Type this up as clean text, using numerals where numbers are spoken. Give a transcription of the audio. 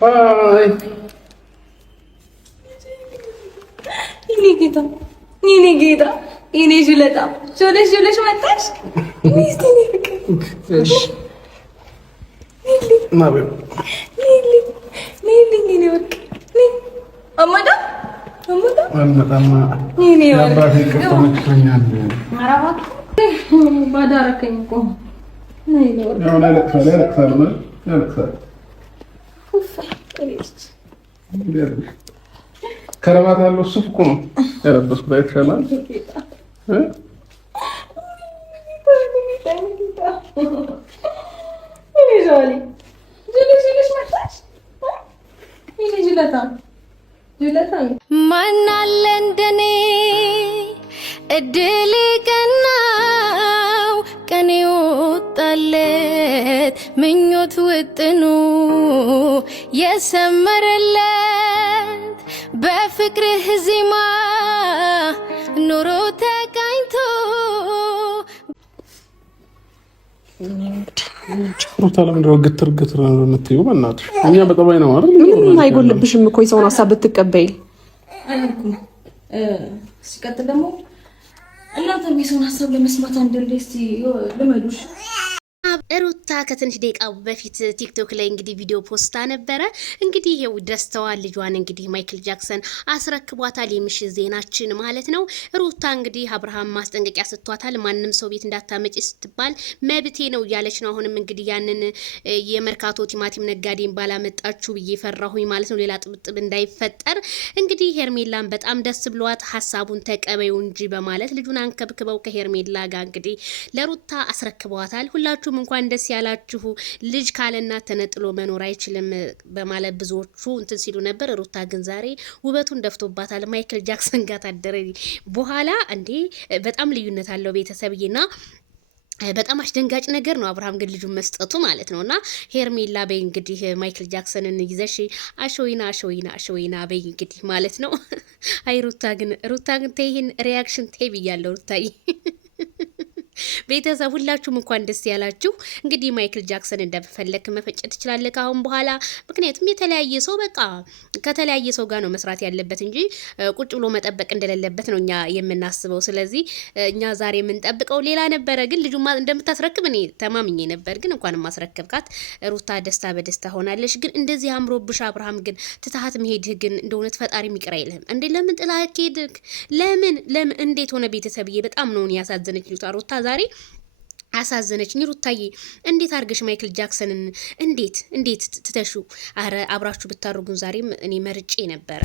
Ini kita. Ini juleta. Jules matas. Misti ni fikir. Nabi. Nili ini work. Ni. Amada. Ini ya berarti ketemunya. Marah. Badar kengko. Nili work. Ya لا كلمات هالو سفكم يا رب بس بيت كلام ها إيه جولي محتاج إيه جلتان من لندني الدلي كناو كان يوطلت من يتوتنو يسمر اللت بفكره زما نورو تكاينتو ሩታ ለምን ነው ግትር ነው የምትይው? በእናትሽ እኛ በጠባይ ነው አይደል? ምንም አይጎልብሽም እኮ የሰውን ሀሳብ ብትቀበይ አልኩኝ። ሲቀጥል ደግሞ እናንተም የሰውን ሀሳብ ለመስማት አንደልስ ልመዱሽ። ሩታ ከትንሽ ደቂቃ በፊት ቲክቶክ ላይ እንግዲህ ቪዲዮ ፖስታ ነበረ። እንግዲህ ይሄው ደስታዋን ልጇን እንግዲህ ማይክል ጃክሰን አስረክቧታል። የምሽት ዜናችን ማለት ነው። ሩታ እንግዲህ አብርሃም ማስጠንቀቂያ ሰጥቷታል። ማንንም ሰው ቤት እንዳታመጪ ስትባል መብቴ ነው እያለች ነው። አሁንም እንግዲህ ያንን የመርካቶ ቲማቲም ነጋዴን ባላመጣችሁ ብዬ ፈራሁኝ ማለት ነው፣ ሌላ ጥብጥብ እንዳይፈጠር። እንግዲህ ሄርሜላን በጣም ደስ ብሏት ሀሳቡን ተቀበዩ እንጂ በማለት ልጁን አንከብክበው ከሄርሜላ ጋር እንግዲህ ለሩታ አስረክቧታል። ሁላችሁም እንኳን ደስ ያላችሁ። ልጅ ካለና ተነጥሎ መኖር አይችልም በማለት ብዙዎቹ እንትን ሲሉ ነበር። ሩታ ግን ዛሬ ውበቱን ደፍቶባታል። ማይክል ጃክሰን ጋር ታደረ በኋላ እንዴ በጣም ልዩነት አለው ቤተሰብዬና በጣም አስደንጋጭ ነገር ነው። አብርሃም ግን ልጁን መስጠቱ ማለት ነውና ሄርሜላ በይ እንግዲህ ማይክል ጃክሰንን ይዘሽ አሾይና በይ እንግዲህ ማለት ነው። አይ ሩታ ግን ተይህን ሪያክሽን ተይ ብያለሁ ሩታዬ። ቤተሰብ ሁላችሁም እንኳን ደስ ያላችሁ። እንግዲህ ማይክል ጃክሰን እንደፈለክ መፈጨት ትችላለህ ካሁን በኋላ። ምክንያቱም የተለያየ ሰው በቃ ከተለያየ ሰው ጋር ነው መስራት ያለበት እንጂ ቁጭ ብሎ መጠበቅ እንደሌለበት ነው እኛ የምናስበው። ስለዚህ እኛ ዛሬ የምንጠብቀው ሌላ ነበረ፣ ግን ልጁ እንደምታስረክብ እኔ ተማምኜ ነበር። ግን እንኳን ማስረክብካት ሩታ ደስታ በደስታ ሆናለሽ። ግን እንደዚህ አምሮብሽ አብርሃም ግን ትታሃት መሄድህ ግን እንደውነት ፈጣሪ ይቅር አይልህም እንዴ? ለምን ጥላህ ሄድክ? ለምን እንዴት ሆነ? ቤተሰብዬ በጣም ነው ያሳዘነች ሩታ ዛሬ አሳዘነችኝ። ሩታዬ እንዴት አርገሽ ማይክል ጃክሰንን እንዴት ትተሹ? አረ አብራችሁ ብታርጉን ዛሬም እኔ መርጬ ነበረ።